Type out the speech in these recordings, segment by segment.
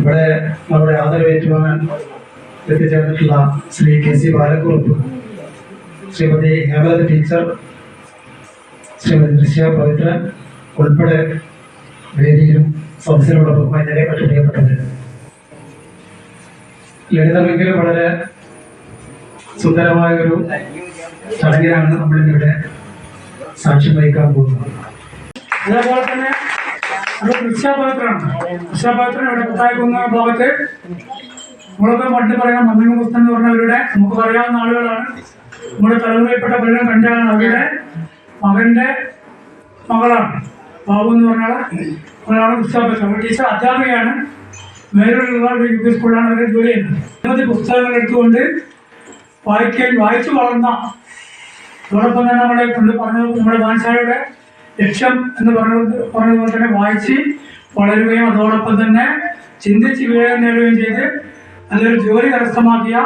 ഇവിടെ നമ്മുടെ ആദരവേറ്റുവാങ്ങാൻ എത്തിച്ചേർന്നിട്ടുള്ള Shri KC Balakurup, Shrimati Hemalatha teacher, Shrimati ദൃശ്യ പവിത്രൻ ഉൾപ്പെടെ വേദിയിലും സദസ്സിലുള്ള ബഹുമാന്യരെ മറ്റു പ്രിയപ്പെട്ടവർ, ലളിതമെങ്കിലും വളരെ സുന്ദരമായൊരു ചടങ്ങിലാണ് നമ്മളിന്നിവിടെ സാക്ഷ്യം വഹിക്കാൻ പോകുന്നത്. അതേപോലെ തന്നെ അത് ദൃശ്യപാത്രം ഇവിടെ കുത്തായിക്കുന്ന ഭാഗത്ത് നമ്മളൊക്കെ പണ്ട് പറയാം മന്ത്രി പുസ്തകം എന്ന് പറഞ്ഞവരുടെ നമുക്ക് പറയാവുന്ന ആളുകളാണ്. നമ്മുടെ തലമുറയിൽപ്പെട്ട പലരും കണ്ടാണ്. അവരുടെ മകന്റെ മകളാണ് ബാബു എന്ന് പറഞ്ഞാൽ അവളാണ് ദൃശ്യപാത്രം. ടീച്ചർ അധ്യാപികയാണ്. മേലുള്ള UP സ്കൂളിലാണ് അവരുടെ ജോലി ചെയ്യുന്നത്. നിരവധി പുസ്തകങ്ങൾ എടുത്തുകൊണ്ട് വായിച്ചു വളർന്ന, അതോടൊപ്പം തന്നെ നമ്മുടെ വായനശാലയുടെ ലക്ഷ്യം എന്ന് പറഞ്ഞതുപോലെ തന്നെ വായിച്ച് വളരുകയും അതോടൊപ്പം തന്നെ ചിന്തിച്ച് വിവേകം നേടുകയും ചെയ്ത് നല്ലൊരു ജോലി കരസ്ഥമാക്കിയ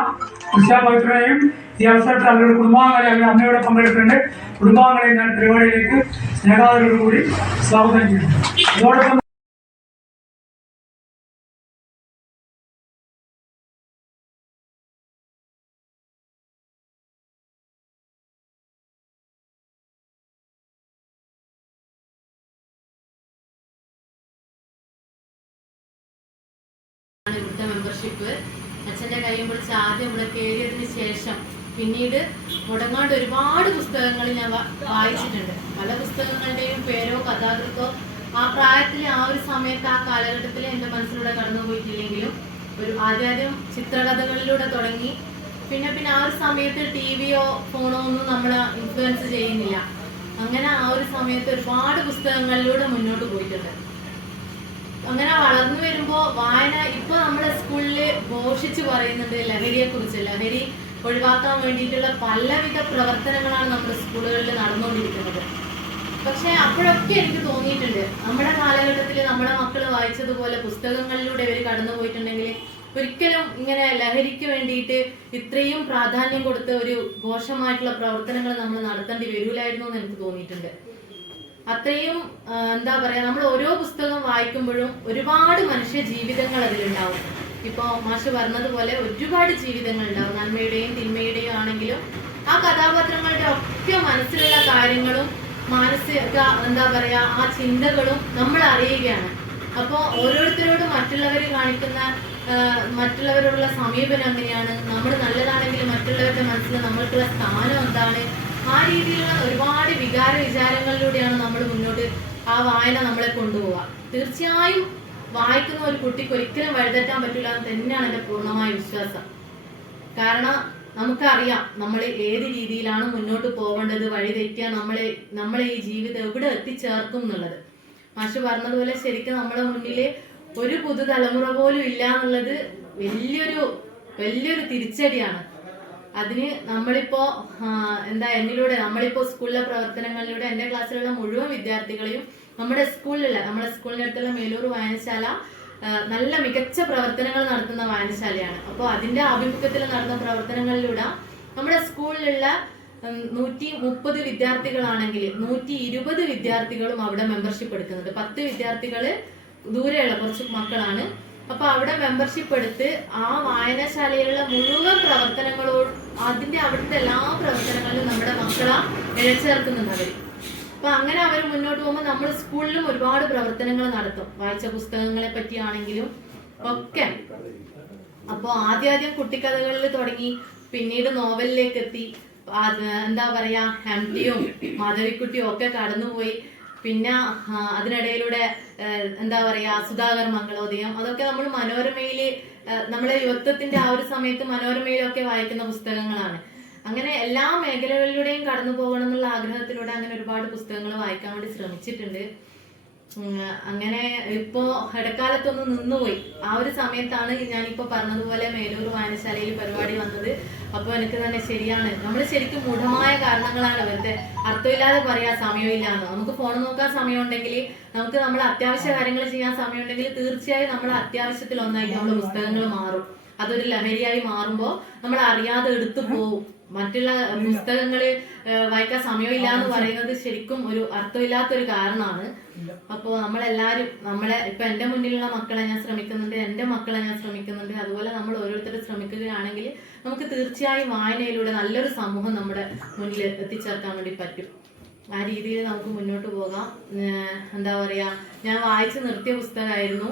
ദൃശ്യപവിത്രനെയും ഈ അവസരത്തിൽ അവരുടെ കുടുംബാംഗങ്ങളെ, അവരുടെ അമ്മയോടെ പങ്കെടുക്കുന്നുണ്ട്. കുടുംബാംഗങ്ങളെ ഞാൻ പരിപാടിയിലേക്ക് സ്നേഹാദരോടുകൂടി സ്വാഗതം ചെയ്യുന്നു. അതോടൊപ്പം ഇവിടുത്തെ മെമ്പർഷിപ്പ് അച്ഛൻ്റെ കൈയും പിടിച്ച് ആദ്യം ഇവിടെ കയറിയതിന് ശേഷം പിന്നീട് മുടങ്ങാണ്ട് ഒരുപാട് പുസ്തകങ്ങൾ ഞാൻ വായിച്ചിട്ടുണ്ട്. പല പുസ്തകങ്ങളുടെയും പേരോ കഥാകൃത്തോ ആ പ്രായത്തിൽ ആ ഒരു സമയത്ത് ആ കാലഘട്ടത്തിൽ എൻ്റെ മനസ്സിലൂടെ കടന്നുപോയിട്ടില്ലെങ്കിലും ആദ്യം ചിത്രകഥകളിലൂടെ തുടങ്ങി. പിന്നെ ആ ഒരു സമയത്ത് TV-യോ ഫോണോ ഒന്നും നമ്മളെ ഇൻഫ്ലുവൻസ് ചെയ്യുന്നില്ല. അങ്ങനെ ആ ഒരു സമയത്ത് ഒരുപാട് പുസ്തകങ്ങളിലൂടെ മുന്നോട്ട് പോയിട്ടുണ്ട്. അങ്ങനെ വളർന്നു വരുമ്പോൾ വായന ഇപ്പൊ നമ്മുടെ സ്കൂളില് ഘോഷിച്ച് പറയുന്നുണ്ട് ലഹരിയെ കുറിച്ച്. ലഹരി ഒഴിവാക്കാൻ വേണ്ടിയിട്ടുള്ള പലവിധ പ്രവർത്തനങ്ങളാണ് നമ്മുടെ സ്കൂളുകളിൽ നടന്നുകൊണ്ടിരിക്കുന്നത്. പക്ഷെ അപ്പോഴൊക്കെ എനിക്ക് തോന്നിയിട്ടുണ്ട്, നമ്മുടെ കാലഘട്ടത്തിൽ നമ്മുടെ മക്കൾ വായിച്ചതുപോലെ പുസ്തകങ്ങളിലൂടെ ഇവർ കടന്നു പോയിട്ടുണ്ടെങ്കിൽ ഒരിക്കലും ഇങ്ങനെ ലഹരിക്ക് വേണ്ടിയിട്ട് ഇത്രയും പ്രാധാന്യം കൊടുത്ത് ഒരു ഘോഷമായിട്ടുള്ള പ്രവർത്തനങ്ങൾ നമ്മൾ നടത്തേണ്ടി വരൂലായിരുന്നു എന്ന് എനിക്ക് തോന്നിയിട്ടുണ്ട്. അത്രയും എന്താ പറയാ, നമ്മൾ ഓരോ പുസ്തകം വായിക്കുമ്പോഴും ഒരുപാട് മനുഷ്യ ജീവിതങ്ങൾ അതിലുണ്ടാവും. ഇപ്പോൾ മാഷ് പറഞ്ഞതുപോലെ ഒരുപാട് ജീവിതങ്ങൾ ഉണ്ടാവും, നന്മയുടെയും തിന്മയുടെയും ആണെങ്കിലും ആ കഥാപാത്രങ്ങളുടെ ഒക്കെ മനസ്സിലുള്ള കാര്യങ്ങളും മാനസിക എന്താ പറയാ ആ ചിന്തകളും നമ്മൾ അറിയുകയാണ്. അപ്പോൾ ഓരോരുത്തരോടും മറ്റുള്ളവരോടുള്ള സമീപനം എങ്ങനെയാണ്, നമ്മൾ നല്ലതാണെങ്കിൽ മറ്റുള്ളവരുടെ മനസ്സിൽ നമ്മൾക്കുള്ള സ്ഥാനം എന്താണ്, ആ രീതിയിലുള്ള ഒരുപാട് വിചാരങ്ങളിലൂടെയാണ് നമ്മൾ മുന്നോട്ട് ആ വായന നമ്മളെ കൊണ്ടുപോവുക. തീർച്ചയായും വായിക്കുന്ന ഒരു കുട്ടിക്ക് ഒരിക്കലും വഴിതെറ്റാൻ പറ്റില്ല എന്ന് തന്നെയാണ് എൻ്റെ പൂർണ്ണമായ വിശ്വാസം. കാരണം നമുക്കറിയാം നമ്മൾ ഏത് രീതിയിലാണ് മുന്നോട്ട് പോകേണ്ടത്, വഴിതെറ്റിയാൽ നമ്മളെ ഈ ജീവിതം എവിടെ എത്തിച്ചേർക്കും എന്നുള്ളത്. മാഷ് പറഞ്ഞതുപോലെ ശരിക്കും നമ്മുടെ മുന്നിൽ ഒരു പുതുതലമുറ പോലും ഇല്ല എന്നുള്ളത് വലിയൊരു തിരിച്ചടിയാണ്. അതിന് നമ്മളിപ്പോ നമ്മളിപ്പോ സ്കൂളിലെ പ്രവർത്തനങ്ങളിലൂടെ എൻ്റെ ക്ലാസ്സിലുള്ള മുഴുവൻ വിദ്യാർത്ഥികളെയും നമ്മുടെ സ്കൂളിന്റെ അടുത്തുള്ള മേലൂർ വായനശാല നല്ല മികച്ച പ്രവർത്തനങ്ങൾ നടത്തുന്ന വായനശാലയാണ്. അപ്പോൾ അതിന്റെ ആഭിമുഖ്യത്തിൽ നടന്ന പ്രവർത്തനങ്ങളിലൂടെ നമ്മുടെ സ്കൂളിലുള്ള 130 വിദ്യാർത്ഥികളാണെങ്കിൽ 120 വിദ്യാർത്ഥികളും അവിടെ മെമ്പർഷിപ്പ് എടുക്കുന്നുണ്ട്. 10 വിദ്യാർത്ഥികള് ദൂരെയുള്ള കുറച്ച് മക്കളാണ്. അപ്പൊ അവിടെ മെമ്പർഷിപ്പ് എടുത്ത് ആ വായനശാലയിലുള്ള മുഴുവൻ പ്രവർത്തനങ്ങളോട് അവിടുത്തെ എല്ലാ പ്രവർത്തനങ്ങളിലും നമ്മുടെ മക്കളെ ഇഴച്ചേർക്കുന്നുണ്ട് അവര്. അപ്പൊ അങ്ങനെ അവർ മുന്നോട്ട് പോകുമ്പോൾ നമ്മൾ സ്കൂളിലും ഒരുപാട് പ്രവർത്തനങ്ങൾ നടത്തും, വായിച്ച പുസ്തകങ്ങളെ പറ്റിയാണെങ്കിലും ഒക്കെ. അപ്പോൾ ആദ്യം കുട്ടിക്കഥകളിൽ തുടങ്ങി, പിന്നീട് നോവലിലേക്ക് എത്തി. എന്താ പറയാ, MTയും മാധവിക്കുട്ടിയും ഒക്കെ കടന്നുപോയി. പിന്നെ അതിനിടയിലൂടെ എന്താ പറയാ സുധാകർ മംഗളോദയം, അതൊക്കെ നമ്മൾ മനോരമയില് നമ്മളെ യുവത്വത്തിന്റെ ആ ഒരു സമയത്ത് മനോരമയിലൊക്കെ വായിക്കുന്ന പുസ്തകങ്ങളാണ്. അങ്ങനെ എല്ലാ മേഖലകളിലൂടെയും കടന്നു പോകണം എന്നുള്ള ആഗ്രഹത്തിലൂടെ അങ്ങനെ ഒരുപാട് പുസ്തകങ്ങൾ വായിക്കാൻ വേണ്ടി ശ്രമിച്ചിട്ടുണ്ട്. അങ്ങനെ ഇപ്പോ ഇടക്കാലത്തൊന്ന് നിന്നുപോയി. ആ ഒരു സമയത്താണ് ഞാനിപ്പോ പറഞ്ഞതുപോലെ മേലൂർ വായനശാലയിൽ പരിപാടി വന്നത്. അപ്പൊ എനിക്ക് തന്നെ ശരിയാണ്, നമ്മൾ ശരിക്കും മൂഢമായ കാരണങ്ങളാണ് വെറുതെ അർത്ഥമില്ലാതെ പറയാ സമയമില്ലാന്ന്. നമുക്ക് ഫോൺ നോക്കാൻ സമയമുണ്ടെങ്കിൽ, നമുക്ക് നമ്മളെ അത്യാവശ്യ കാര്യങ്ങൾ ചെയ്യാൻ സമയമുണ്ടെങ്കിൽ തീർച്ചയായും നമ്മളെ അത്യാവശ്യത്തിൽ ഒന്നായിട്ട് നമ്മുടെ പുസ്തകങ്ങൾ മാറും. അതൊരു ലഹരിയായി മാറുമ്പോൾ നമ്മൾ അറിയാതെ എടുത്തു പോവും. മറ്റുള്ള പുസ്തകങ്ങള് വായിക്കാൻ സമയമില്ല എന്ന് പറയുന്നത് ശരിക്കും ഒരു അർത്ഥമില്ലാത്തൊരു കാരണമാണ്. അപ്പോൾ നമ്മളെല്ലാവരും ഇപ്പം എൻ്റെ മുന്നിലുള്ള മക്കളെ ഞാൻ ശ്രമിക്കുന്നുണ്ട്, എൻ്റെ മക്കളെ ഞാൻ ശ്രമിക്കുന്നുണ്ട്, അതുപോലെ നമ്മൾ ഓരോരുത്തരും ശ്രമിക്കുകയാണെങ്കിൽ നമുക്ക് തീർച്ചയായും വായനയിലൂടെ നല്ലൊരു സമൂഹം നമ്മുടെ മുന്നിൽ എത്തിച്ചേർക്കാൻ വേണ്ടി പറ്റും. ആ രീതിയിൽ നമുക്ക് മുന്നോട്ട് പോകാം. എന്താ പറയുക, ഞാൻ വായിച്ച് നിർത്തിയ പുസ്തകമായിരുന്നു.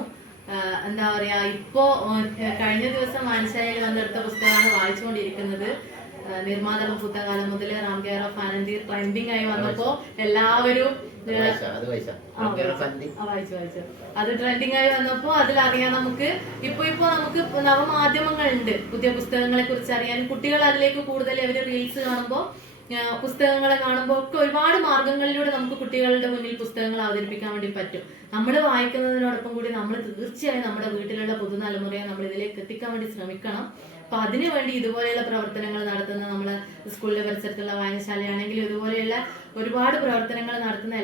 എന്താ പറയുക, ഇപ്പോൾ കഴിഞ്ഞ ദിവസം വായനശാലയിൽ വന്നെടുത്ത പുസ്തകമാണ് വായിച്ചുകൊണ്ടിരിക്കുന്നത്. നിർമ്മാതളം പുസ്തകാലം മുതൽ Ram care of Anandi trending ആയി വന്നപ്പോ എല്ലാവരും വായിച്ചു അത് ട്രെൻഡിങ് ആയി വന്നപ്പോ അതിലറിയാൻ നമുക്ക് ഇപ്പൊ നമുക്ക് നവമാധ്യമങ്ങളുണ്ട് പുതിയ പുസ്തകങ്ങളെ കുറിച്ച് അറിയാൻ. കുട്ടികൾ അതിലേക്ക് കൂടുതൽ അവര് റീൽസ് കാണുമ്പോൾ പുസ്തകങ്ങളെ കാണുമ്പോൾ ഒക്കെ ഒരുപാട് മാർഗങ്ങളിലൂടെ നമുക്ക് കുട്ടികളുടെ മുന്നിൽ പുസ്തകങ്ങൾ അവതരിപ്പിക്കാൻ വേണ്ടി പറ്റും. നമ്മൾ വായിക്കുന്നതിനോടൊപ്പം കൂടി നമ്മൾ തീർച്ചയായും നമ്മുടെ വീട്ടിലുള്ള പുതുതലമുറയെ നമ്മൾ ഇതിലേക്ക് എത്തിക്കാൻ വേണ്ടി ശ്രമിക്കണം. അപ്പൊ അതിനുവേണ്ടി ഇതുപോലെയുള്ള പ്രവർത്തനങ്ങൾ നടത്തുന്ന നമ്മളെ സ്കൂളിന്റെ പരിസരത്തുള്ള വായനശാലയാണെങ്കിലും ഇതുപോലെയുള്ള ഒരുപാട് പ്രവർത്തനങ്ങൾ നടത്തുന്ന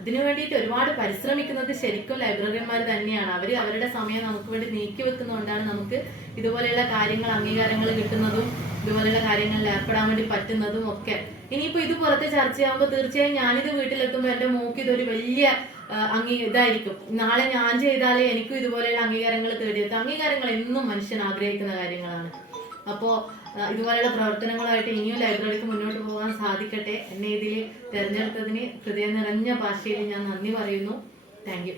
ഇതിനു വേണ്ടിയിട്ട് ഒരുപാട് പരിശ്രമിക്കുന്നത് ശരിക്കും ലൈബ്രറിയന്മാർ തന്നെയാണ്. അവർ അവരുടെ സമയം നമുക്ക് വേണ്ടി നീക്കി വെക്കുന്നതുകൊണ്ടാണ് നമുക്ക് ഇതുപോലെയുള്ള കാര്യങ്ങൾ അംഗീകാരങ്ങൾ കിട്ടുന്നതും ഇതുപോലെയുള്ള കാര്യങ്ങളിൽ ഏർപ്പെടാൻ വേണ്ടി പറ്റുന്നതും ഒക്കെ. ഇനിയിപ്പോ ഇത് പുറത്തെ ചർച്ചയാകുമ്പോൾ തീർച്ചയായും ഞാനിത് വീട്ടിലെത്തുമ്പോൾ എന്റെ മോക്ക് ഇതൊരു വലിയ ഇതായിരിക്കും. നാളെ ഞാൻ ചെയ്താലേ എനിക്കും ഇതുപോലെയുള്ള അംഗീകാരങ്ങൾ തേടിയെത്തും. അംഗീകാരങ്ങൾ എന്നും മനുഷ്യൻ ആഗ്രഹിക്കുന്ന കാര്യങ്ങളാണ്. അപ്പോൾ ഇതുപോലെയുള്ള പ്രവർത്തനങ്ങളായിട്ട് ഇനിയും ലൈബ്രറിക്ക് മുന്നോട്ട് പോകാൻ സാധിക്കട്ടെ. എന്നെ ഇതിൽ തിരഞ്ഞെടുത്തതിന് ഹൃദയം നിറഞ്ഞ ഭാഷയിൽ ഞാൻ നന്ദി പറയുന്നു. Thank you.